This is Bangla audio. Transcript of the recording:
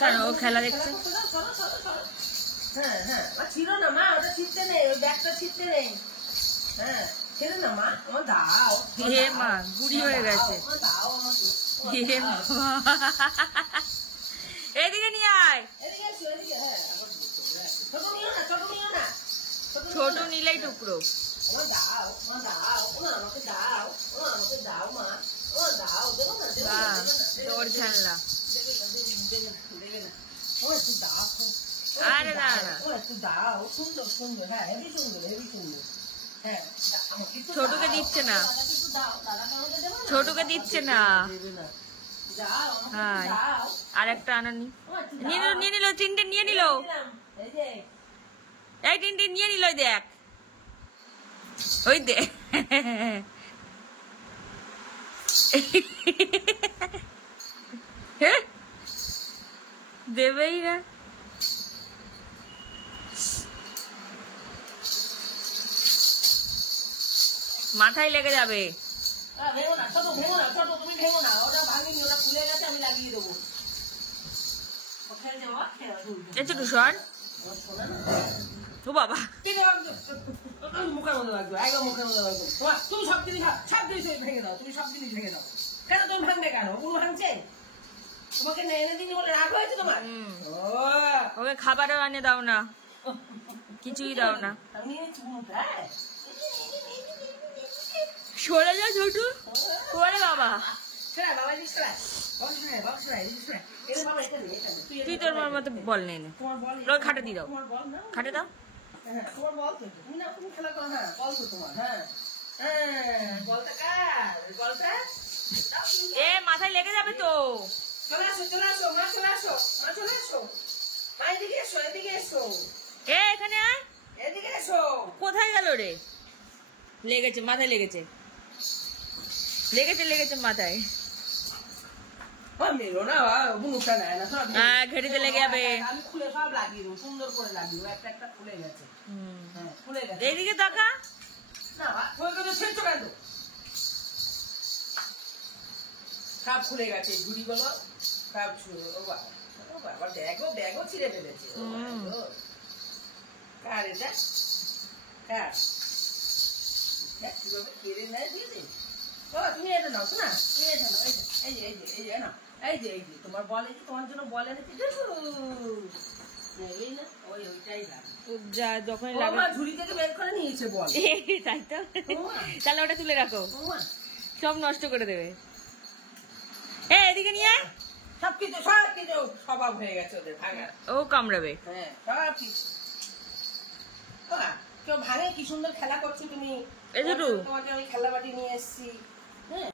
কেন ও খেলা দেখছে? হ্যাঁ হ্যাঁ ছিল না মা, ওটা ছিটতে নেই, ওই ব্যাগটা ছিটতে নেই। হ্যাঁ ছিল না মা, আমার দাও। হে মা বুড়ি হয়ে গেছে। দাও আমাকে। এদিকে নিয়ে আয়। এদিকে এসো, এদিকে। হ্যাঁ ছোট নিও না, ছোট নিও না। ছোট নিলেই টুকরো। আমার দাও, আমার দাও, আমাকে দাও, আমাকে দাও মা, দাও, দেবো না, দেবো না, তোর খেলনা। দেবে না। ও একটু দাও, আরে না না, ও একটু দাও, সুন্দর সুন্দর, হ্যাঁ হেবি সুন্দর, হেবি সুন্দর। হ্যাঁ ছোটকে দিচ্ছে না, ছোটকে দিচ্ছে না। হ্যাঁ আর একটা আনানি নিয়ে নিল, চিনটে নিয়ে নিল, এই টিনটিন নিয়ে নিল, দেখ ওই দেখ দেবেই না। মাথায় লেগে যাবে। ভেঙো না, ছোট ভেঙো না, ছোট তুমি ভেঙো না, ওটা ভাঙিনি, ওটা খুলে গেছে, আমি লাগিয়ে দেবো। ছোট সর ও বাবা, মুখের মধ্যে লাগবে, একদম মুখের মধ্যে লাগবে। তুমি সব জিনিস ভেঙে দাও, তুমি সব জিনিস ভেঙে দাও। কেন তুমি ভাঙবে কেন? ওগুলো ভাঙছে, তোমাকে এনে দিনি বলে রাগ হয়েছে তোমার? ওকে খাবারও আনে দাও না, কিছুই দাও না। সরে যা ছোট, ওরে বাবা। তুই তোর মার মতো বল নেই, খাটে দিয়ে দাও, খাটে দাও। এ মাথায় লেগে যাবে তো। চলে আসো, চলে আসো, মা চলে আসো, মা চলে আসো, মা এদিকে এসো, এদিকে এসো, এ এখানে আয়, এদিকে এসো। কোথায় গেল রে? লেগেছে মাথায়, লেগেছে লেগেছে লেগেছে মাথায়। ঘড়িতে লেগে যাবে। আমি খুলে সব লাগিয়ে দেবো, সুন্দর করে লাগিয়ে দেবো, একটা একটা খুলে গেছে। হ্যাঁ খুলে গেছে। এইদিকে তাকা না, ছেড়ছো কেন? সব খুলে গেছে, ঘুড়ি গুলো সব। ও বাবা, ব্যাগও ছিঁড়ে ফেলেছে। কার এটা? কার? কিভাবে কেড়ে নেয় দিয়ে দে। ও তুমি এটা নাও, শোনা, তুমি এটা নাও, এই যে এই যে এই যে না, এই যে এই যে তোমার বল, এই যে তোমার জন্য বল এনেছি, নেবেই না, ওইটাই যা যখন ঝুড়ি থেকে বের করে নিয়েছে বল। তাই তো, তাহলে ওটা তুলে রাখো, সব নষ্ট করে দেবে। এদিকে নিয়ে আয়। সবকিছু স্বভাব হয়ে গেছে ওদের ভাঙা, ও কামড়াবে। হ্যাঁ সব কিছু। কেউ ভাঙে, কি সুন্দর খেলা করছো তুমি। তোমাকে আমি খেলা বাটি নিয়ে এসছি। হ্যাঁ